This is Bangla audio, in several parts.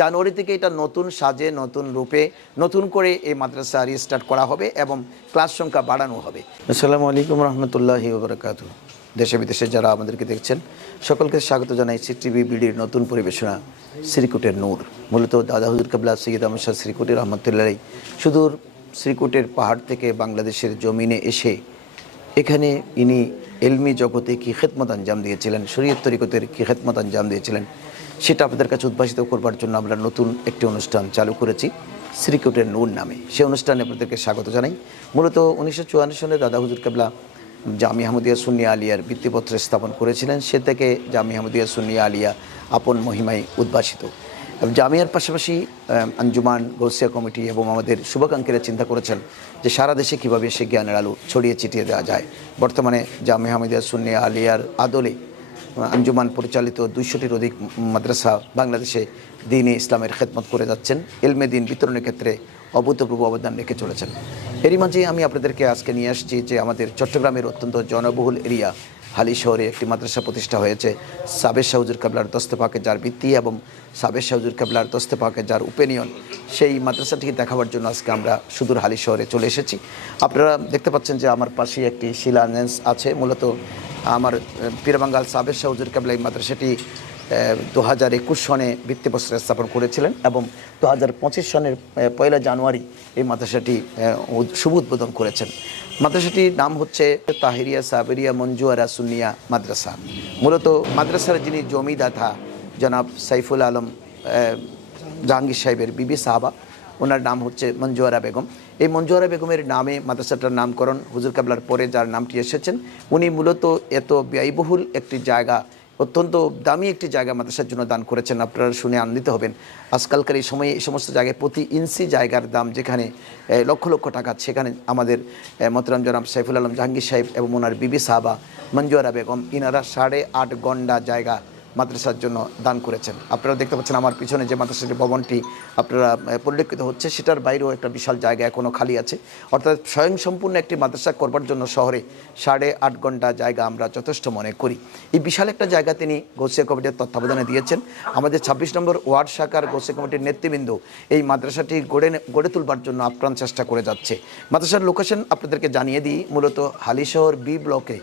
জানুয়ারি থেকে এটা নতুন সাজে, নতুন রূপে, নতুন করে এই মাদ্রাসা রিস্টার্ট করা হবে এবং ক্লাস সংখ্যা বাড়ানো হবে। আসসালামু আলাইকুম রহমতুল্লাহি বরকাত দেশে বিদেশে যারা আমাদেরকে দেখছেন, সকলকে স্বাগত জানাই টিভি বিডির নতুন পরিবেশনা, শ্রীকুটের নূর। মূলত দাদা হুজুর কাবলা সৈয়দ আহমদ শাহ শ্রীকুটি রহমতুল্লাহ সুদূর শ্রীকুটের পাহাড় থেকে বাংলাদেশের জমিনে এসে এখানে ইনি এলমি জগতে কি খেদমত আঞ্জাম দিয়েছিলেন, শরীয়ত তরিকতের কি খেদমত আঞ্জাম দিয়েছিলেন সেটা আপনাদের কাছে উদ্ভাসিত করবার জন্য আমরা নতুন একটি অনুষ্ঠান চালু করেছি, শ্রীকুটের নূর নামে। সে অনুষ্ঠানে আপনাদেরকে স্বাগত জানাই। মূলত উনিশশো চুয়ান্ন সালে দাদা হুজুর কাবলা জামি আহমদিয়া সুন্নিয়া আলিয়ার ভিত্তিপত্র স্থাপন করেছিলেন, সে থেকে জামি আহমদিয়া সুন্নিয়া আলিয়া আপন মহিমায় উদ্ভাসিত। এবং জামিয়ার পাশাপাশি আঞ্জুমান গৌসিয়া কমিটি এবং আমাদের শুভাকাঙ্ক্ষীরা চিন্তা করেছেন যে সারা দেশে কীভাবে সে জ্ঞানের আলো ছড়িয়ে ছিটিয়ে দেওয়া যায়। বর্তমানে জামি আহমদিয়া সুন্নিয়া আলিয়ার আদলে আঞ্জুমান পরিচালিত দুইশোটির অধিক মাদ্রাসা বাংলাদেশে দিনে ইসলামের খেদমত করে যাচ্ছেন। এলমে দিন বিতরণের ক্ষেত্রে অভূতপূর্ব অবদান রেখে চলেছেন। এরই মাঝে আমি আপনাদেরকে আজকে নিয়ে আসছি যে আমাদের চট্টগ্রামের অত্যন্ত জনবহুল এরিয়া, হালি শহরে একটি মাদ্রাসা প্রতিষ্ঠা হয়েছে। সাবের শাহুজুর কাবলার দস্তপাকে যার ভিত্তি এবং সাবের শাহুজুর কাবলার দস্তপাকে যার উপেনিয়ন, সেই মাদ্রাসাটিকে দেখাবার জন্য আজকে আমরা সুদূর হালি শহরে চলে এসেছি। আপনারা দেখতে পাচ্ছেন যে আমার পাশেই একটি শিলান্যাস আছে। মূলত আমার পীরবাঙ্গাল সাবের শাহুজুর কাবলা এই মাদ্রাসাটি দু হাজার একুশ সনে ভিত্তিপ্রস্তর স্থাপন করেছিলেন এবং দু হাজার পঁচিশ সনের পয়লা জানুয়ারি এই মাদ্রাসাটি শুভ উদ্বোধন করেছেন। মাদ্রাসাটির নাম হচ্ছে তাহিরিয়া সাবেরিয়া মঞ্জুয়ারা সুনিয়া মাদ্রাসা। মূলত মাদ্রাসার যিনি জমিদাতা, জনাব সাইফুল আলম জাহাঙ্গীর সাহেবের বিবি সাহাবা ওনার নাম হচ্ছে মঞ্জুয়ারা বেগম। এই মঞ্জুয়ারা বেগমের নামে মাদ্রাসাটার নামকরণ হুজুর কাবলার পরে যার নামটি এসেছেন, উনি মূলত এত ব্যয়বহুল একটি জায়গা, অত্যন্ত দামি একটি জায়গা মাদ্রাসার জন্য দান করেছেন। আপনারা শুনে আনন্দিত হবেন। আজকালকার এই সময়ে এই সমস্ত জায়গায় প্রতি ইঞ্চি জায়গার দাম যেখানে লক্ষ লক্ষ টাকা, সেখানে আমাদের মতরাম জনাব সাইফুল আলম জাহাঙ্গীর সাহেব এবং ওনার বিবি সাহাবা মঞ্জুয়ারা বেগম, ইনারা সাড়ে আট গন্ডা জায়গা মাদ্রাসার জন্য দান করেছেন। আপনারা দেখতে পাচ্ছেন আমার পিছনে যে মাদ্রাসাটির ভবনটি আপনারা পরিলক্ষিত হচ্ছে, সেটার বাইরেও একটা বিশাল জায়গা এখনও খালি আছে। অর্থাৎ স্বয়ংসম্পূর্ণ একটি মাদ্রাসা করবার জন্য শহরে সাড়ে আট ঘণ্টা জায়গা আমরা যথেষ্ট মনে করি। এই বিশাল একটা জায়গা তিনি গোসিয়া কমিটির তত্ত্বাবধানে দিয়েছেন। আমাদের ছাব্বিশ নম্বর ওয়ার্ড শাখার গোসিয়া কমিটির নেতৃবৃন্দ এই মাদ্রাসাটি গড়ে গড়ে তুলবার জন্য আপ্রাণ চেষ্টা করে যাচ্ছে। মাদ্রাসার লোকেশন আপনাদেরকে জানিয়ে দিই, মূলত হালিশহর বি ব্লকে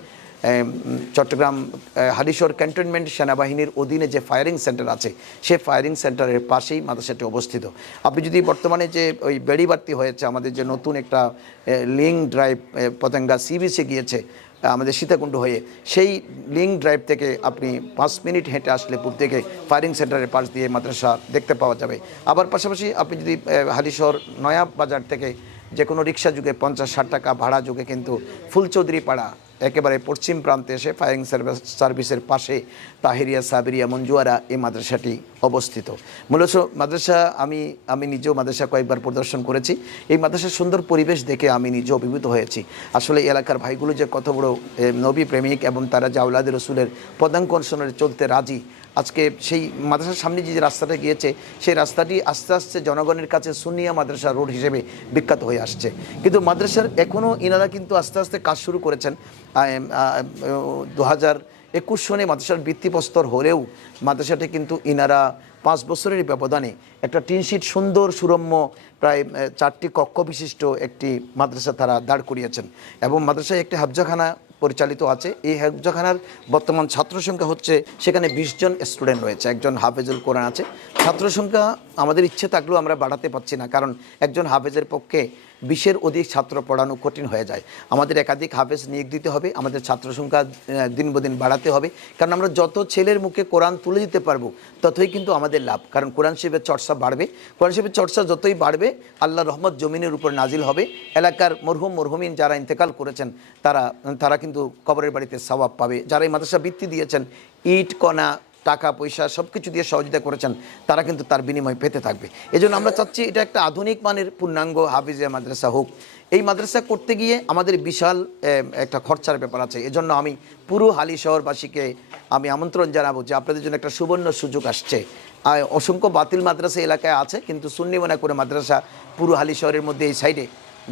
চট্টগ্রাম এ, হালিশহর ক্যান্টনমেন্ট সেনাবাহিনীর অধীনে যে ফায়ারিং সেন্টার আছে সেই ফায়ারিং সেন্টারের পাশেই মাদ্রাসাটি অবস্থিত। আপনি যদি বর্তমানে যে ওই বেড়ি বাড়তি হয়েছে আমাদের যে নতুন একটা লিঙ্ক ড্রাইভ পতেঙ্গা সি বিচে গিয়েছে আমাদের সীতাকুণ্ড হয়ে সেই লিঙ্ক ড্রাইভ থেকে আপনি পাঁচ মিনিট হেঁটে আসলে পূর্ব থেকে ফায়ারিং সেন্টারের পাশ দিয়ে মাদ্রাসা দেখতে পাওয়া যাবে। আবার পাশাপাশি আপনি যদি হালিশহর নয়া বাজার থেকে যে কোনো রিক্সা যুগে পঞ্চাশ ষাট টাকা ভাড়া যুগে কিন্তু ফুলচৌধুরী পাড়া একেবারে পশ্চিম প্রান্তে এসে ফায়ারিং সার্ভিস সার্ভিসের পাশে তাহেরিয়া, সাবিরিয়া, মঞ্জুয়ারা এই মাদ্রাসাটি অবস্থিত। মূলত মাদ্রাসা আমি আমি নিজেও মাদ্রাসা কয়েকবার পরিদর্শন করেছি। এই মাদ্রাসার সুন্দর পরিবেশ দেখে আমি নিজেও অভিভূত হয়েছি। আসলে এলাকার ভাইগুলো যে কত বড় নবী প্রেমিক এবং তারা জাউলাদ রসুলের পদাঙ্কর্ষণের চলতে রাজি আজকে সেই মাদ্রাসার সামনে যে রাস্তাটা গিয়েছে, সেই রাস্তাটি আস্তে আস্তে জনগণের কাছে সুনিয়া মাদ্রাসা রোড হিসেবে বিখ্যাত হয়ে আসছে। কিন্তু মাদ্রাসার এখনও ইনারা কিন্তু আস্তে আস্তে কাজ শুরু করেছেন। দু হাজার একুশ সনে মাদ্রাসার ভিত্তিপ্রস্তর হলেও মাদ্রাসাটি কিন্তু ইনারা পাঁচ বছরের ব্যবধানে একটা টিনশিট সুন্দর সুরম্য প্রায় চারটি কক্ষ বিশিষ্ট একটি মাদ্রাসা তারা দাঁড় করিয়েছেন। এবং মাদ্রাসায় একটি হাফজাখানা পরিচালিত আছে। এই হেফজাখানার বর্তমান ছাত্র সংখ্যা হচ্ছে, সেখানে বিশ জন স্টুডেন্ট রয়েছে। একজন হাফেজুল কোরআন আছে। ছাত্র সংখ্যা আমাদের ইচ্ছে থাকলেও আমরা বাড়াতে পারছি না, কারণ একজন হাফেজের পক্ষে বিশের অধিক ছাত্র পড়ানো কঠিন হয়ে যায়। আমাদের একাধিক হাফেজ নিয়োগ দিতে হবে, আমাদের ছাত্র সংখ্যা দিন দিন বাড়াতে হবে। কারণ আমরা যত ছেলের মুখে কোরআন তুলে দিতে পারব, ততই কিন্তু আমাদের লাভ। কারণ কোরআন শিবের চর্চা বাড়বে। কোরআন শিবের চর্চা যতই বাড়বে আল্লাহ রহমত জমিনের উপর নাজিল হবে। এলাকার মরহুম, মরহুমিন যারা ইন্তেকাল করেছেন, তারা তারা কিন্তু কবরের বাড়িতে সওয়াব পাবে। যারা এই মাদ্রাসা বৃত্তি দিয়েছেন, ইট, কণা টাকা, পয়সা সব কিছু দিয়ে সহযোগিতা করেছেন, তারা কিন্তু তার বিনিময় পেতে থাকবে। এই জন্য আমরা চাচ্ছি এটা একটা আধুনিক মানের পূর্ণাঙ্গ হাফিজিয়া মাদ্রাসা হোক। এই মাদ্রাসা করতে গিয়ে আমাদের বিশাল একটা খরচার ব্যাপার আছে। এজন্য আমি পুরো হালি শহরবাসীকে আমি আমন্ত্রণ জানাব যে আপনাদের জন্য একটা সুবর্ণ সুযোগ আসছে। অসংখ্য বাতিল মাদ্রাসা এলাকায় আছে, কিন্তু সুন্নিমনা করে মাদ্রাসা পুরো হালি শহরের মধ্যে এই সাইডে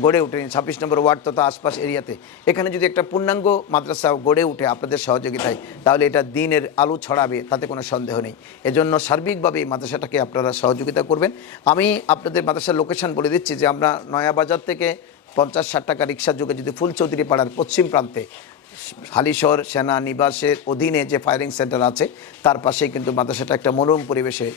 গড়ে ওঠেনি ছাব্বিশ নম্বর ওয়ার্ড তথা আশপাশ এরিয়াতে। এখানে যদি একটা পূর্ণাঙ্গ মাদ্রাসা গড়ে উঠে আপনাদের সহযোগিতায়, তাহলে এটা দিনের আলো ছড়াবে, তাতে কোনো সন্দেহ নেই। এজন্য সার্বিকভাবে মাদ্রাসাটাকে আপনারা সহযোগিতা করবেন। আমি আপনাদের মাদ্রাসার লোকেশন বলে দিচ্ছি যে আমরা নয়াবাজার থেকে পঞ্চাশ ষাট টাকা রিক্সা যুগে যদি ফুল চৌধুরী পাড়ার পশ্চিম প্রান্তে হালিশহর সেনা নিবাসের অধীনে যে ফায়ারিং সেন্টার আছে, তার পাশেই কিন্তু মাদ্রাসাটা একটা মনোরম পরিবেশে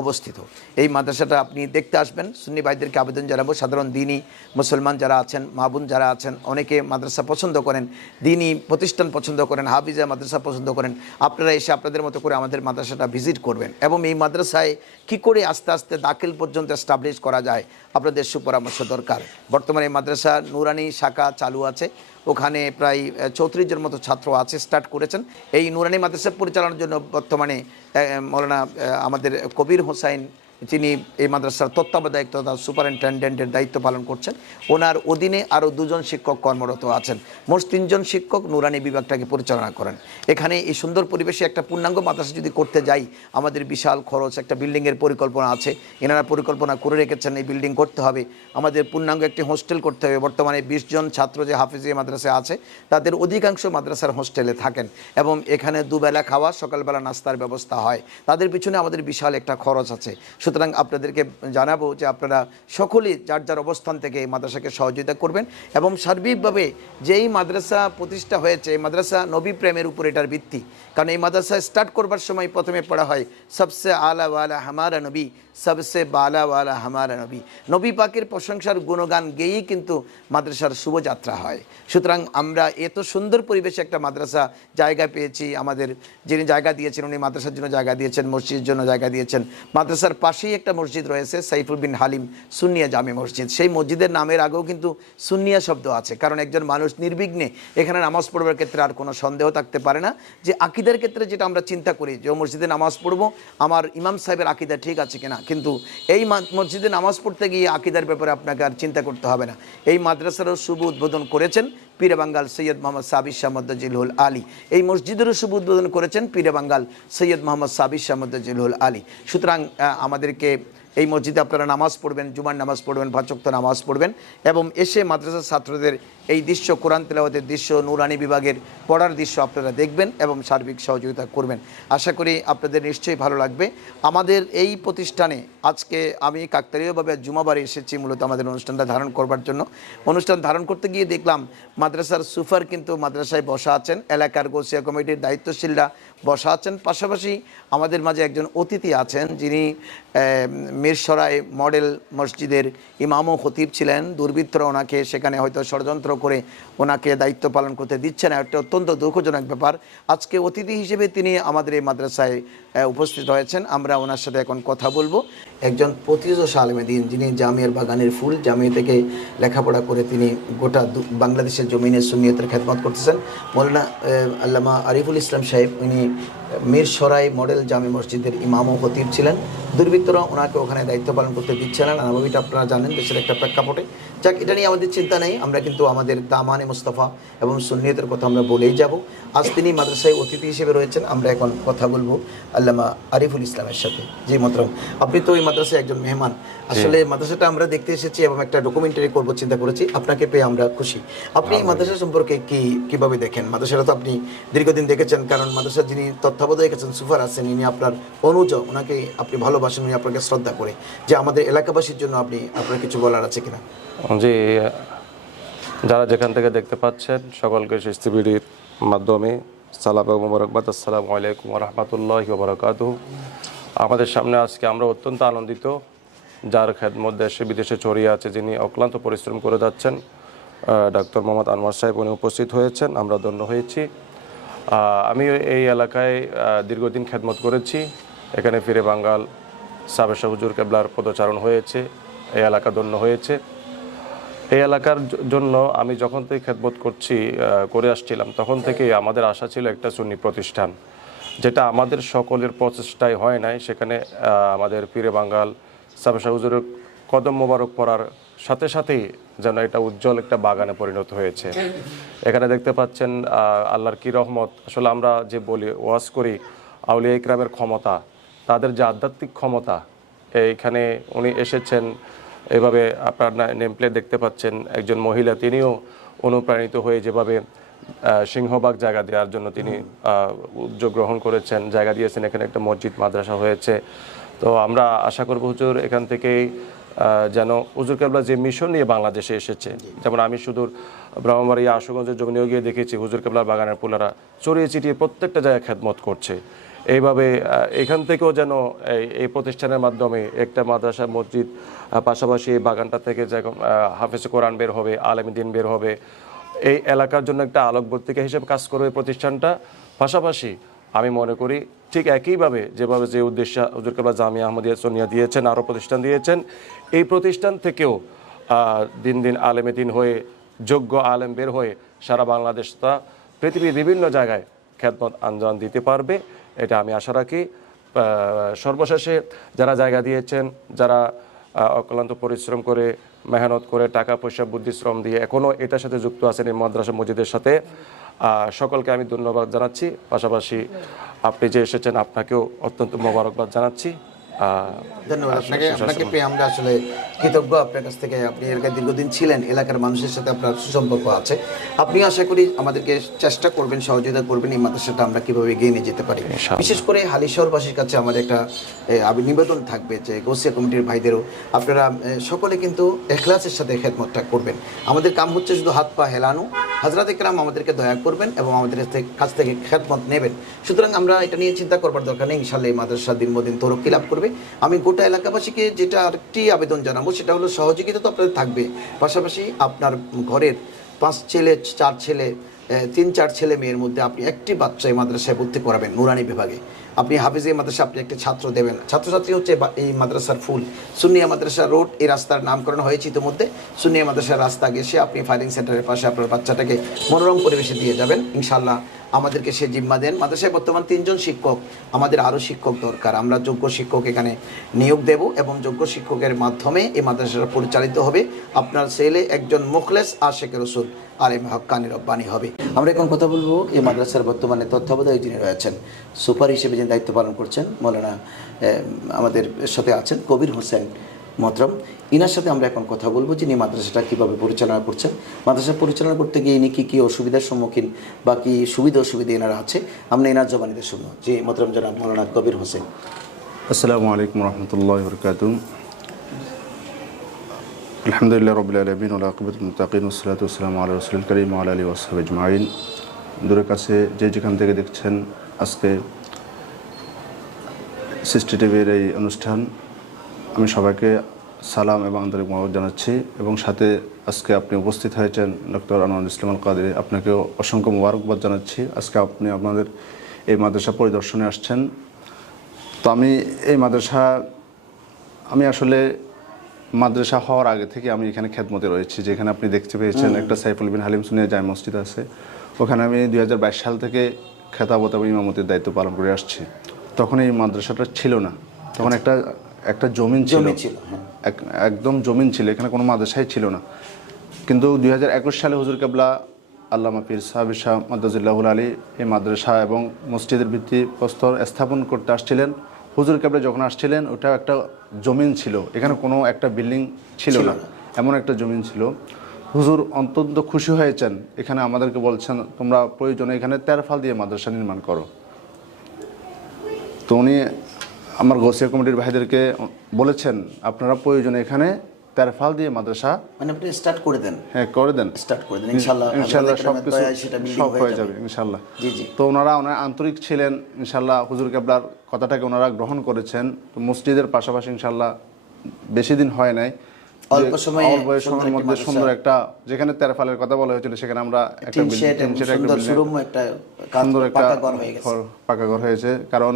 অবস্থিত। এই মাদ্রাসাটা আপনি দেখতে আসবেন। সুন্নি ভাইদেরকে আবেদন জানাব। সাধারণ দিনই মুসলমান যারা আছেন মাহবুন যারা আছেন, অনেকে মাদ্রাসা পছন্দ করেন, দিনই প্রতিষ্ঠান পছন্দ করেন, হাফিজা মাদ্রাসা পছন্দ করেন, আপনারা এসে আপনাদের মতো করে আমাদের মাদ্রাসাটা ভিজিট করবেন। এবং এই মাদ্রাসায় কি করে আস্তে আস্তে দাখিল পর্যন্ত এস্টাবলিশ করা যায়, আপনাদের সুপরামর্শ দরকার। বর্তমানে এই মাদ্রাসা নুরানি শাখা চালু আছে। ওখানে প্রায় চৌত্রিশ জন মতো ছাত্র আছে স্টার্ট করেছেন। এই নুরানি মাদ্রাসা পরিচালনার জন্য বর্তমানে মৌলানা আমাদের কবির হোসাইন তিনি এই মাদ্রাসার তত্ত্বাবধায়ক তথা সুপারিনটেন্ডেন্টের দায়িত্ব পালন করছেন, ওনার অধীনে আরও দুজন শিক্ষক কর্মরত আছেন। মোট তিনজন শিক্ষক নুরানি বিভাগটাকে পরিচালনা করেন। এখানে এই সুন্দর পরিবেশে একটা পূর্ণাঙ্গ মাদ্রাসা যদি করতে যাই, আমাদের বিশাল খরচ, একটা বিল্ডিংয়ের পরিকল্পনা আছে। এনারা পরিকল্পনা করে রেখেছেন, এই বিল্ডিং করতে হবে। আমাদের পূর্ণাঙ্গ একটি হোস্টেল করতে হবে। বর্তমানে বিশ জন ছাত্র যে হাফিজিয়া মাদ্রাসায় আছে, তাদের অধিকাংশ মাদ্রাসার হোস্টেলে থাকেন এবং এখানে দুবেলা খাওয়া, সকালবেলা নাস্তার ব্যবস্থা হয়। তাদের পিছনে আমাদের বিশাল একটা খরচ আছে। সুতরাং আপনাদেরকে জানাব যে আপনারা সকলেই যার যার অবস্থান থেকে এই মাদ্রাসাকে সহযোগিতা করবেন এবং সার্বিকভাবে যেই মাদ্রাসা প্রতিষ্ঠা হয়েছে, এই মাদ্রাসা নবী প্রেমের উপর এটার ভিত্তি। কারণ এই মাদ্রাসা স্টার্ট করবার সময় প্রথমে পড়া হয়, সবসে আলা ওয়ালা হামারা নবী সবসে বালা ওয়ালা হামারা নবী নবী পাকের প্রশংসার গুণগান গেয়েই কিন্তু মাদ্রাসার শুভযাত্রা হয়। সুতরাং আমরা এত সুন্দর পরিবেশে একটা মাদ্রাসা জায়গা পেয়েছি। আমাদের যিনি জায়গা দিয়েছেন, উনি মাদ্রাসার জন্য জায়গা দিয়েছেন, মসজিদের জন্য জায়গা দিয়েছেন। মাদ্রাসার পাশেই একটা মসজিদ রয়েছে, সাইফুল বিন হালিম সুনিয়া জামে মসজিদ। সেই মসজিদের নামের আগেও কিন্তু সুন্নিয়া শব্দ আছে। কারণ একজন মানুষ নির্বিঘ্নে এখানে নামাজ পড়বার ক্ষেত্রে আর কোনো সন্দেহ থাকতে পারে না। যে আকিদের ক্ষেত্রে যেটা আমরা চিন্তা করি যে মসজিদে নামাজ পড়ব, আমার ইমাম সাহেবের আকিদা ঠিক আছে কিনা? কিন্তু এই মসজিদে নামাজ পড়তে গিয়ে আকিদার ব্যাপারে আপনাকে আর চিন্তা করতে হবে না। এই মাদ্রাসারও শুভ উদ্বোধন করেছেন পীরে বাঙ্গাল সৈয়দ মোহাম্মদ সাবির শামদ্দিলহুল আলী। এই মসজিদেরও শুভ উদ্বোধন করেছেন পীরে বাঙ্গাল সৈয়দ মোহাম্মদ সাবির শামদ্দিলহুল আলী। সুতরাং আমাদেরকে এই মসজিদে আপনারা নামাজ পড়বেন, জুমার নামাজ পড়বেন পাঁচক্ত নামাজ পড়বেন এবং এসে মাদ্রাসার ছাত্রদের এই দৃশ্য, কোরআন তেলাওয়াতের দৃশ্য, নুরানি বিভাগের পড়ার দৃশ্য আপনারা দেখবেন এবং সার্বিক সহযোগিতা করবেন। আশা করি আপনাদের নিশ্চয়ই ভালো লাগবে। আমাদের এই প্রতিষ্ঠানে আজকে আমি কাকতারীয়ভাবে জুমাবারে এসেছি, মূলত আমাদের অনুষ্ঠানটা ধারণ করবার জন্য। অনুষ্ঠান ধারণ করতে গিয়ে দেখলাম, মাদ্রাসার সুফার কিন্তু মাদ্রাসায় বসা আছেন, এলাকার গোসিয়া কমিটির দায়িত্বশীলরা বসা আছেন। পাশাপাশি আমাদের মাঝে একজন অতিথি আছেন, যিনি মিরসরাই মডেল মসজিদের ইমাম ও খতিব ছিলেন। দুর্বৃত্তরা ওনাকে সেখানে হয়তো ষড়যন্ত্র করে ওনাকে দায়িত্ব পালন করতে দিচ্ছে না। একটা অত্যন্ত দুঃখজনক ব্যাপার। আজকে অতিথি হিসেবে তিনি আমাদের এই মাদ্রাসায় উপস্থিত হয়েছেন। আমরা ওনার সাথে এখন কথা বলব। একজন প্রতিযোশ আলমেদিন যিনি জামিয়ার বাগানের ফুল জামিয়া থেকে লেখাপড়া করে তিনি গোটা বাংলাদেশের জমিনে সুনিয়তের খেদমত করতেছেন। মৌলানা আল্লামা আরিফুল ইসলাম সাহেব, উনি মীর সরাই মডেল জামে মসজিদের ইমাম ও খতিব ছিলেন। দুর্বৃত্তরা ওনাকে ওখানে দায়িত্ব পালন করতে দিচ্ছে না। নানাভাবিটা আপনারা জানেন, দেশের একটা প্রেক্ষাপটে। যাক এটা নিয়ে আমাদের চিন্তা নেই। আমরা কিন্তু আমাদের দামানে মুস্তাফা এবং সুন্নিয়তের কথা আমরা বলেই যাব। আজ তিনি মাদ্রাসায় অতিথি হিসেবে রয়েছেন আমরা এখন কথা বলব আল্লামা আরিফুল ইসলামের সাথে। জি মতরম আপনি তো ওই মাদ্রাসায় একজন মেহমান। আসলে মাদ্রাসাটা আমরা দেখতে এসেছি এবং একটা ডকুমেন্টারি করব চিন্তা করেছি আপনাকে পেয়ে আমরা খুশি। আপনি এই মাদ্রাসা সম্পর্কে কি কীভাবে দেখেন? মাদ্রাসাটা তো আপনি দীর্ঘদিন দেখেছেন কারণ মাদ্রাসার যিনি তত্ত্বাবধায়ক আছেন সুফার আছেন ইনি আপনার অনুজ ওনাকে আপনি ভালোবাসেন উনি আপনাকে শ্রদ্ধা করে। যে আমাদের এলাকাবাসীর জন্য আপনি আপনার কিছু বলার আছে কিনা? জি যারা যেখান থেকে দেখতে পাচ্ছেন, সকলকে সিস্টিভিডির মাধ্যমে সালাম এবং আসসালামু আলাইকুম রহমতুল্লাহ বরকাত আমাদের সামনে আজকে আমরা অত্যন্ত আনন্দিত, যার খেদমত দেশে বিদেশে ছড়িয়ে আছে যিনি অক্লান্ত পরিশ্রম করে যাচ্ছেন ডাক্তার মোহাম্মদ আনোয়ার সাহেব। উনি উপস্থিত হয়েছেন, আমরা ধন্য হয়েছি। আমি এই এলাকায় দীর্ঘদিন খেদমত করেছি। এখানে ফিরে বাঙ্গাল সাবেশা হুজুর কেবলার পদচারণ হয়েছে, এই এলাকা ধন্য হয়েছে। এই এলাকার জন্য আমি যখন থেকে খেদমত করছি করে আসছিলাম, তখন থেকেই আমাদের আশা ছিল একটা সুন্নি প্রতিষ্ঠান, যেটা আমাদের সকলের প্রচেষ্টায় হয় নাই। সেখানে আমাদের পীরে বাঙ্গাল সাবেশা হুজুরের কদম মোবারক পড়ার সাথে সাথেই যেন এটা উজ্জ্বল একটা বাগানে পরিণত হয়েছে। এখানে দেখতে পাচ্ছেন আল্লাহর কি রহমত। আসলে আমরা যে বলি, ওয়াজ করি আউলিয়া ইকরামের ক্ষমতা, তাদের যে আধ্যাত্মিক ক্ষমতা, এইখানে উনি এসেছেন। এভাবে আপনার নেম প্লেট দেখতে পাচ্ছেন। একজন মহিলা তিনিও অনুপ্রাণিত হয়ে যেভাবে সিংহবাগ জায়গা দেওয়ার জন্য তিনি উদ্যোগ গ্রহণ করেছেন। জায়গা দিয়েছেন এখানে একটা মসজিদ, মাদ্রাসা হয়েছে। তো আমরা আশা করব হুজুর এখান থেকেই যেন হুজুর কেবলা যে মিশন নিয়ে বাংলাদেশে এসেছে, যেমন আমি সুদূর ব্রাহ্মণবাড়িয়া আশুগঞ্জের জমিনেও গিয়ে দেখেছি, হুজুর কেবলার বাগানের পোলারা চড়িয়ে চিটিয়ে প্রত্যেকটা জায়গায় খেদমত করছে। এইভাবে এখান থেকেও যেন এই প্রতিষ্ঠানের মাধ্যমে একটা মাদ্রাসা, মসজিদ পাশাপাশি এই বাগানটা থেকে যেরকম হাফেজ কোরআন বের হবে আলেমদিন বের হবে, এই এলাকার জন্য একটা আলোকবর্তিকা হিসেবে কাজ করবে প্রতিষ্ঠানটা। পাশাপাশি আমি মনে করি ঠিক একইভাবে যেভাবে যে উদ্দেশ্য হুজুর কেবলা জামিয়া আহমদিয়া সোনিয়া দিয়েছেন, আরও প্রতিষ্ঠান দিয়েছেন, এই প্রতিষ্ঠান থেকেও দিন দিন আলেমে দিন হয়ে, যোগ্য আলেম বের হয়ে সারা বাংলাদেশ তা পৃথিবীর বিভিন্ন জায়গায় খ্যাতমত আঞ্জাম দিতে পারবে। এটা আমি আশা রাখি। সর্বশেষে যারা জায়গা দিয়েছেন, যারা অক্লান্ত পরিশ্রম করে, মেহনত করে টাকা পয়সা বুদ্ধিশ্রম দিয়ে এখনও এটার সাথে যুক্ত আছেন এই মাদ্রাসা মসজিদের সাথে সকলকে আমি ধন্যবাদ জানাচ্ছি। পাশাপাশি আপনি যে এসেছেন, আপনাকেও অত্যন্ত মোবারকবাদ জানাচ্ছি। ধন্যবাদ আপনাকে আপনাকে পেয়ে আমরা আসলে কৃতজ্ঞ। আপনার কাছ থেকে আপনি এলাকায় দীর্ঘদিন ছিলেন এলাকার মানুষের সাথে আপনার সুসম্পর্ক আছে। আপনি আশা করি আমাদেরকে চেষ্টা করবেন সহযোগিতা করবেন এই মাদ্রাসাটা আমরা কীভাবে এগিয়ে নিয়ে যেতে পারি। বিশেষ করে হালিশহরবাসীর কাছে আমাদের একটা নিবেদন থাকবে যে গোসিয়া কমিটির ভাইদেরও আপনারা সকলে কিন্তু এখলাসের সাথে খেদমতটা করবেন। আমাদের কাম হচ্ছে শুধু হাত পা হেলানো। হাজরাত একরাম আমাদেরকে দয়া করবেন এবং আমাদের কাছ থেকে- কাছ থেকে খেদমত নেবেন। সুতরাং আমরা এটা নিয়ে চিন্তা করবার দরকার নেই। ইনশাল্লাহ এই মাদ্রাসা দিন মদিন তরক্কি লাভ করবে আমি গোটা এলাকাবাসীকে যেটা আরেকটি আবেদন জানাব, সেটা হলো সহযোগিতা তো আপনাদের থাকবে। পাশাপাশি আপনার ঘরের পাঁচ ছেলে, চার ছেলে তিন, চার ছেলে মেয়ের মধ্যে আপনি একটি বাচ্চা এই মাদ্রাসায় ভর্তি করাবেন নুরানি বিভাগে। আপনি হাফিজ এই মাদ্রাসা আপনি একটি ছাত্র দেবেন। ছাত্রছাত্রী হচ্ছে এই মাদ্রাসার ফুল। সুনিয়া মাদ্রাসা রোড এই রাস্তার নামকরণ হয়েছে ইতিমধ্যে। সুনিয়া মাদ্রাসার রাস্তা গেছে, আপনি ফায়ারিং সেন্টারের পাশে আপনার বাচ্চাটাকে মনোরম পরিবেশে দিয়ে যাবেন। ইনশাল্লাহ আমাদেরকে সে জিম্মা দেন। মাদ্রাসায় বর্তমান তিনজন শিক্ষক, আমাদের আরও শিক্ষক দরকার। আমরা যোগ্য শিক্ষক এখানে নিয়োগ দেব এবং যোগ্য শিক্ষকের মাধ্যমে এই মাদ্রাসাটা পরিচালিত হবে। আপনার ছেলে একজন মুখলেস আশেখ রসুল, আলেম হক্কানি রব্বানি হবে। আমরা এখন কথা বলব এই মাদ্রাসার বর্তমানে তত্ত্বাবধায়ক যিনি রয়েছেন, সুপার হিসেবে যিনি দায়িত্ব পালন করছেন, মৌলানা আমাদের সাথে আছেন কবির হোসেন। মতরম ইনার সাথে আমরা এখন কথা বলব যিনি মাদ্রাসাটা কীভাবে পরিচালনা করছেন। মাদ্রাসা পরিচালনা করতে গিয়ে ইনি কী কী অসুবিধার সম্মুখীন বা কী সুবিধা অসুবিধা এনারা আছে? আমরা এনার জবানিদের শুনব। যে মতরম জনাব মৌলানা কবির হোসেন। আসসালামু আলাইকুম রহমতুল্লাহ বরকাত আলহামদুলিল্লাহ রবিল আলমিন তাকিম আসসালাম ওসলাত রসুল করিম আল আলী ওসহাব ইজমাইন দূরের কাছে যে যেখান থেকে দেখছেন আজকে সিস্টি টিভির এই অনুষ্ঠান আমি সবাইকে সালাম এবং আন্তরিক মহব্বত জানাচ্ছি এবং সাথে আজকে আপনি উপস্থিত হয়েছেন ডক্টর আনোয়ার ইসলাম আল কাদের। আপনাকেও অসংখ্য মোবারকবাদ জানাচ্ছি। আজকে আপনি আপনাদের এই মাদ্রাসা পরিদর্শনে আসছেন। তো আমি এই মাদ্রাসা আমি আসলে মাদ্রাসা হওয়ার আগে থেকে আমি এখানে খেদমতে রয়েছি। যেখানে আপনি দেখতে পেয়েছেন একটা সাইফুল বিন হালিম সুনিয়া জায় মসজিদ আছে। ওখানে আমি দু হাজার বাইশ সাল থেকে খেতাবত এবং ইমামতির দায়িত্ব পালন করে আসছি। তখন এই মাদ্রাসাটা ছিল না। তখন একটা একটা জমিন ছিল। জমি ছিল, হ্যাঁ। এক- একদম জমিন ছিল এখানে কোনো মাদ্রাসাই ছিল না। কিন্তু দুই হাজার একুশ সালে হুজুর কাবলা আল্লামা পীর সাহাবি শাহ মাদাজুল্লাহুল আলী এই মাদ্রাসা এবং মসজিদের ভিত্তি প্রস্তর স্থাপন করতে আসছিলেন। হুজুর কাবলা যখন আসছিলেন ওটা একটা জমিন ছিল এখানে কোনো একটা বিল্ডিং ছিল না। এমন একটা জমিন ছিল। হুজুর অত্যন্ত খুশি হয়েছেন এখানে আমাদেরকে বলছেন তোমরা প্রয়োজনে এখানে তেরফাল দিয়ে মাদ্রাসা নির্মাণ করো। তো উনি আমার গোসিয়া কমিটির ভাইদেরকে বলেছেন আপনারা প্রয়োজনে এখানে তেরফাল দিয়ে মাদ্রাসা মানে আপনি স্টার্ট করে দেন। হ্যাঁ করে দেন। স্টার্ট করে দেন ইনশাল্লাহ আপনাদের সব কিছু সব হয়ে যাবে। ইনশাল্লাহ জি, জি। তো ওনারা ওনারা আন্তরিক ছিলেন ইনশাল্লাহ হুজুর কেবলার কথাটাকে ওনারা গ্রহণ করেছেন। তো মসজিদের পাশাপাশি ইনশাল্লাহ বেশি দিন হয় নাই। অল্প সময়ে অল্প সময়ের মধ্যে সুন্দর একটা যেখানে তেরফালের কথা বলা হয়েছিল সেখানে আমরা একটা সুন্দর একটা সুন্দর একটা পাকা ঘর হয়ে গেছে। পাকা ঘর হয়েছে। কারণ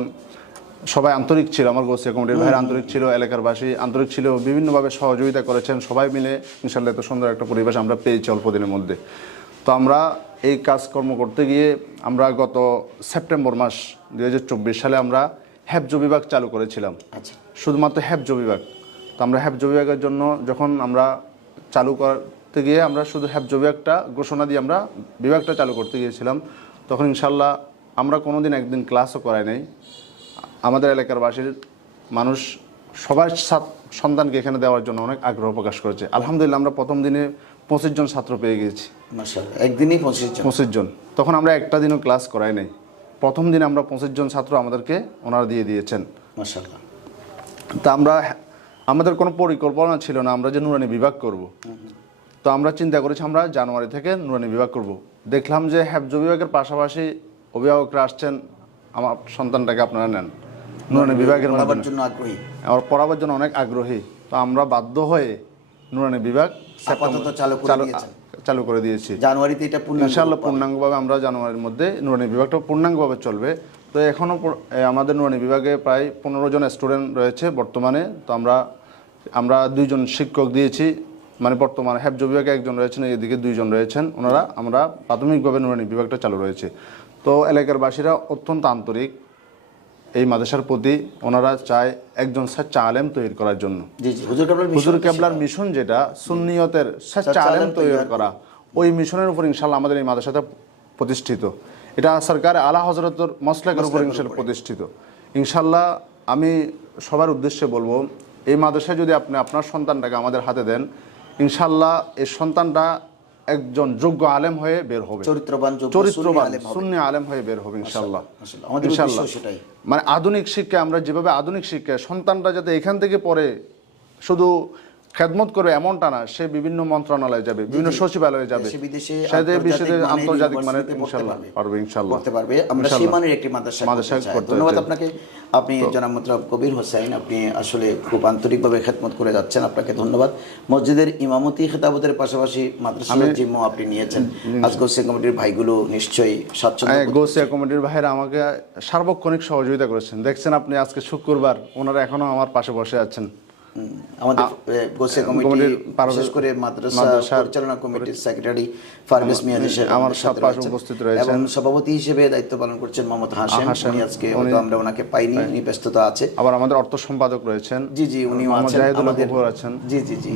সবাই আন্তরিক ছিল আমার গোসিয়া কমিটির ভাইয়ের আন্তরিক ছিল এলাকার বাসী আন্তরিক ছিল বিভিন্নভাবে সহযোগিতা করেছেন সবাই মিলে ইনশাল্লাহ এত সুন্দর একটা পরিবেশ আমরা পেয়েছি অল্প দিনের মধ্যে। তো আমরা এই কাজকর্ম করতে গিয়ে আমরা গত সেপ্টেম্বর মাস দুই হাজার চব্বিশ সালে আমরা হ্যাবজ বিভাগ চালু করেছিলাম। আচ্ছা। শুধুমাত্র হ্যাবজ বিভাগ তো আমরা হ্যাবজ বিভাগের জন্য যখন আমরা চালু করতে গিয়ে আমরা শুধু হ্যাবজ বিভাগটা ঘোষণা দিয়ে আমরা বিভাগটা চালু করতে গিয়েছিলাম তখন ইনশাল্লাহ আমরা কোনোদিন একদিন ক্লাসও করাই নাই। আমাদের এলাকার বাসীর মানুষ সবার সন্তানকে এখানে দেওয়ার জন্য অনেক আগ্রহ প্রকাশ করেছে। আলহামদুলিল্লাহ আমরা প্রথম দিনে পঁচিশ জন ছাত্র পেয়ে গিয়েছি। একদিনই পঁচিশ জন। পঁচিশ জন। তখন আমরা একটা দিনও ক্লাস করাই নাই। প্রথম দিনে আমরা পঁচিশ জন ছাত্র আমাদেরকে ওনারা দিয়ে দিয়েছেন। তা আমরা আমাদের কোনো পরিকল্পনা ছিল না আমরা যে নুরানি বিভাগ করব। তো আমরা চিন্তা করেছি আমরা জানুয়ারি থেকে নুরানি বিভাগ করব। দেখলাম যে হ্যাবজ বিভাগের পাশাপাশি অভিভাবকরা আসছেন আমার সন্তানটাকে আপনারা নেন। নুরানি বিভাগের পড়াবার জন্য আগ্রহী। আমার পড়াবার জন্য অনেক আগ্রহী। তো আমরা বাধ্য হয়ে নুরানি বিভাগ আপাতত চালু করে চালু- দিয়েছেন। চালু করে দিয়েছি। জানুয়ারিতে এটা পূর্ণ ইনশাআল্লাহ পূর্ণাঙ্গভাবে আমরা জানুয়ারির মধ্যে নুরানি বিভাগটা পূর্ণাঙ্গভাবে চলবে। তো এখনও আমাদের নুরানি বিভাগে প্রায় পনেরো জন স্টুডেন্ট রয়েছে বর্তমানে। তো আমরা আমরা দুইজন শিক্ষক দিয়েছি। মানে বর্তমানে হ্যাবজ বিভাগে একজন রয়েছেন এদিকে দুইজন রয়েছেন। ওনারা আমরা প্রাথমিকভাবে নুরানি বিভাগটা চালু রয়েছে। তো এলাকার বাসীরা অত্যন্ত আন্তরিক এই মাদ্রাসার প্রতি ওনারা চায় একজন স্যার আলেম তৈরি করার জন্য। হুজুর কাবলার হুজুর কেবলার মিশন যেটা সুন্নিয়তের স্বেচ্ছা আলেম তৈরি করা ওই মিশনের উপর ইনশাল্লাহ আমাদের এই মাদ্রাসাটা প্রতিষ্ঠিত। এটা সরকার আলা হজরতর মসলাকের উপর ইনশাল্লাহ প্রতিষ্ঠিত। ইনশাল্লাহ আমি সবার উদ্দেশ্যে বলব এই মাদ্রাসায় যদি আপনি আপনার সন্তানটাকে আমাদের হাতে দেন ইনশাল্লাহ এই সন্তানটা একজন যোগ্য আলেম হয়ে বের হবে। চরিত্রবান চরিত্রবান সুন্নি আলেম হয়ে বের হবে ইনশাল্লাহ ইনশাল্লাহ মানে আধুনিক শিক্ষা আমরা যেভাবে আধুনিক শিক্ষা সন্তানরা যাতে এখান থেকে পড়ে শুধু খেদমত করবে এমনটা না সে বিভিন্ন মন্ত্রণালয়ে যাবে বিভিন্ন সচিবালয়ে যাবে। আন্তর্জাতিক ইনশাল্লাহ পারবে। ইনশাল্লাহ। করতে পারবে। আমরা সেই মানের একটি মাদ্রাসা মাদ্রাসা করতে ধন্যবাদ আপনাকে। আপনি জনাব মোতরাব কবির হোসেন আপনি আসলে খুব আন্তরিকভাবে খেদমত করে যাচ্ছেন। আপনাকে ধন্যবাদ। মসজিদের ইমামতি খেতাবতের পাশাপাশি মাদ্রাসার জিম্ম আপনি নিয়েছেন। আজকে সে কমিটির ভাইগুলো নিশ্চয়ই স্বাচ্ছন্দ্য হ্যাঁ, গোসিয়া কমিটির ভাইরা আমাকে সার্বক্ষণিক সহযোগিতা করেছেন। দেখছেন আপনি আজকে শুক্রবার ওনারা এখনও আমার পাশে বসে আছেন। আমাদের গোসে কমিটি বিশেষ করে মাদ্রাসা পরিচালনা কমিটির সেক্রেটারি ফারবেস মিয়া দেশের আমার সাথে উপস্থিত রয়েছেন। এবং সভাপতি হিসেবে দায়িত্ব পালন করছেন মোহাম্মদ হাশেম। হাশেম, উনি আজকে হয়তো আমরা ওনাকে পাইনি উনি ব্যস্ততা আছে। আবার আমাদের অর্থ সম্পাদক রয়েছেন। জি জি উনিও আছেন। আমাদের আছেন। জি জি জি।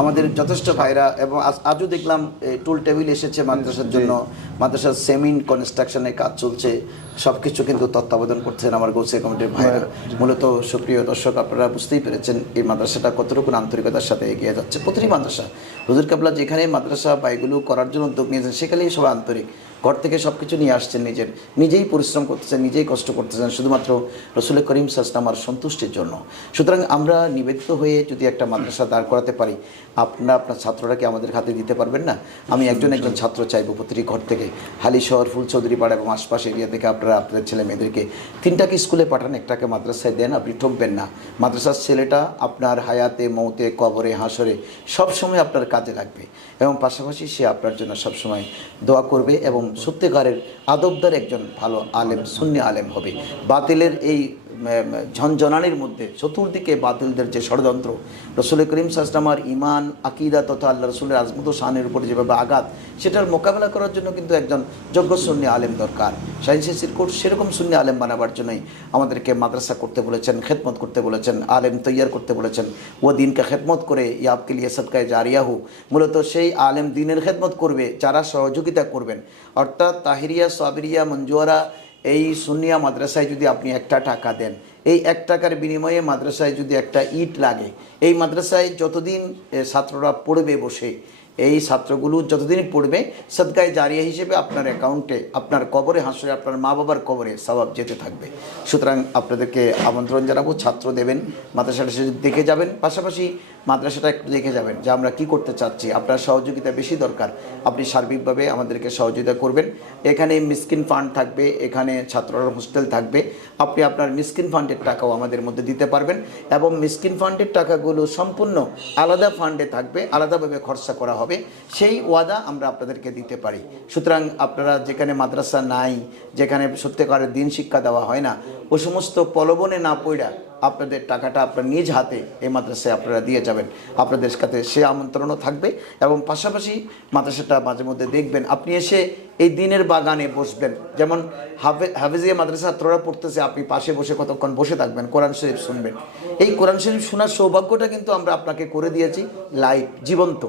আমাদের যথেষ্ট ভাইরা এবং আজও দেখলাম টুল টেবিল এসেছে মাদ্রাসার জন্য। মাদ্রাসার সেমিন কনস্ট্রাকশনের কাজ চলছে। সবকিছু কিন্তু তত্ত্বাবধান করছেন আমার গোসে কমিটির ভাইরা। মূলত সুপ্রিয় দর্শক আপনারা বুঝতেই পেরেছেন এই মাদ্রাসাটা কতটুকু আন্তরিকতার সাথে এগিয়ে যাচ্ছে? প্রতিটি মাদ্রাসা। হুজুর কাবলা যেখানে মাদ্রাসা বা এগুলো করার জন্য উদ্যোগ নিয়েছেন সেখানেই সবাই আন্তরিক। ঘর থেকে সব কিছু নিয়ে আসছেন নিজের। নিজেই পরিশ্রম করতেছেন নিজেই কষ্ট করতেছেন শুধুমাত্র রসুল করিম সাসলামার সন্তুষ্টির জন্য। সুতরাং আমরা নিবেদিত হয়ে যদি একটা মাদ্রাসা দাঁড় করাতে পারি আপনারা আপনার ছাত্ররা কি আমাদের হাতে দিতে পারবেন না? আমি একজন একজন ছাত্র চাইব প্রতিটি ঘর থেকে। হালি শহর ফুল চৌধুরী পাড়া এবং আশপাশ এরিয়া থেকে আপনারা আপনাদের ছেলে মেয়েদেরকে তিনটাকে স্কুলে পাঠান একটাকে মাদ্রাসায় দেন আপনি ঠকবেন না। মাদ্রাসার ছেলেটা আপনার হায়াতে, মৌতে, কবরে হাসরে সবসময় আপনার কাজে লাগবে এবং পাশাপাশি সে আপনার জন্য সবসময় দোয়া করবে এবং সত্যিকারের আদবদার একজন ভালো আলেম শূন্য আলেম হবে। বাতিলের এই ঝনঝনানির মধ্যে, চতুর্দিকে বাতিলদের যে ষড়যন্ত্র রসুল করিম সাসলামার ইমান আকিদা তথা আল্লাহ রসুলের আজমত শানের উপরে যেভাবে আঘাত, সেটার মোকাবেলা করার জন্য কিন্তু একজন যোগ্য সুন্নি আলেম দরকার। সায়েন্সের কোর্স সেরকম সুন্নি আলেম বানাবার জন্যই আমাদেরকে মাদ্রাসা করতে বলেছেন, খেদমত করতে বলেছেন, আলেম তৈয়ার করতে বলেছেন। ও দিনকে খেদমত করে ইয়াবকে লিয়ে সদকায় জারিয়াহু, মূলত সেই আলেম দিনের খেদমত করবে, যারা সহযোগিতা করবেন। অর্থাৎ তাহিরিয়া, সাবিরিয়া, মঞ্জুয়ারা এই সুনিয়া মাদ্রাসায় যদি আপনি একটা টাকা দেন, এই এক টাকার বিনিময়ে মাদ্রাসায় যদি একটা ইট লাগে, এই মাদ্রাসায় যতদিন ছাত্ররা পড়বে বসে এই ছাত্রগুলো যতদিন পড়বে সদকায় জারিয়া হিসেবে আপনার অ্যাকাউন্টে, আপনার কবরে, হাসরে আপনার মা বাবার কবরে স্বভাব যেতে থাকবে। সুতরাং আপনাদেরকে আমন্ত্রণ জানাব, ছাত্র দেবেন, মাদ্রাসাটা এসে দেখে যাবেন, পাশাপাশি মাদ্রাসাটা একটু দেখে যাবেন যে আমরা কি করতে চাচ্ছি। আপনার সহযোগিতা বেশি দরকার, আপনি সার্বিকভাবে আমাদেরকে সহযোগিতা করবেন। এখানে মিসকিন ফান্ড থাকবে, এখানে ছাত্ররা হোস্টেল থাকবে। আপনি আপনার মিসকিন ফান্ডের টাকাও আমাদের মধ্যে দিতে পারবেন এবং মিসকিন ফান্ডের টাকাগুলো সম্পূর্ণ আলাদা ফান্ডে থাকবে, আলাদাভাবে খরচা করা সেই ওয়াদা আমরা আপনাদেরকে দিতে পারি। সুতরাং আপনারা যেখানে মাদ্রাসা নাই, যেখানে সত্যিকারের দিন শিক্ষা দেওয়া হয় না, ও সমস্ত পলবনে না পড়া আপনাদের টাকাটা আপনার নিজ হাতে এই মাদ্রাসায় আপনারা দিয়ে যাবেন। আপনাদের কাছে সে আমন্ত্রণও থাকবে এবং পাশাপাশি মাদ্রাসাটা মাঝে মধ্যে দেখবেন, আপনি এসে এই দিনের বাগানে বসবেন। যেমন হাফে হাফেজিয়া মাদ্রাসা ছাত্ররা পড়তেছে, আপনি পাশে বসে কতক্ষণ বসে থাকবেন, কোরআন শরীফ শুনবেন। এই কোরআন শরীফ শোনার সৌভাগ্যটা কিন্তু আমরা আপনাকে করে দিয়েছি লাইভ জীবন্ত।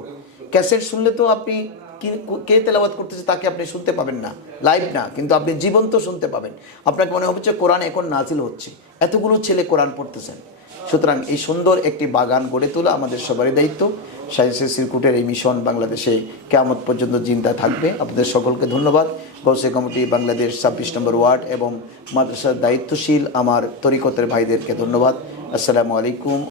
ক্যাসেট শুনলে তো আপনি কি- তেলাওয়াত করতেছে তাকে আপনি শুনতে পাবেন না। লাইভ না, কিন্তু আপনি জীবন্ত শুনতে পাবেন। আপনাকে মনে যে কোরআন এখন নাজিল হচ্ছে। এতগুলো ছেলে কোরআন পড়তেছেন। সুতরাং এই সুন্দর একটি বাগান গড়ে তোলা আমাদের সবারই দায়িত্ব। সায়েন্সের সিরকুটের এই মিশন বাংলাদেশে কেমন পর্যন্ত চিন্তা থাকবে। আপনাদের সকলকে ধন্যবাদ। গৌসে কমিটি বাংলাদেশ ছাব্বিশ নম্বর ওয়ার্ড এবং মাদ্রাসার দায়িত্বশীল আমার তরিকতের ভাইদেরকে ধন্যবাদ। আসসালামু আলাইকুম।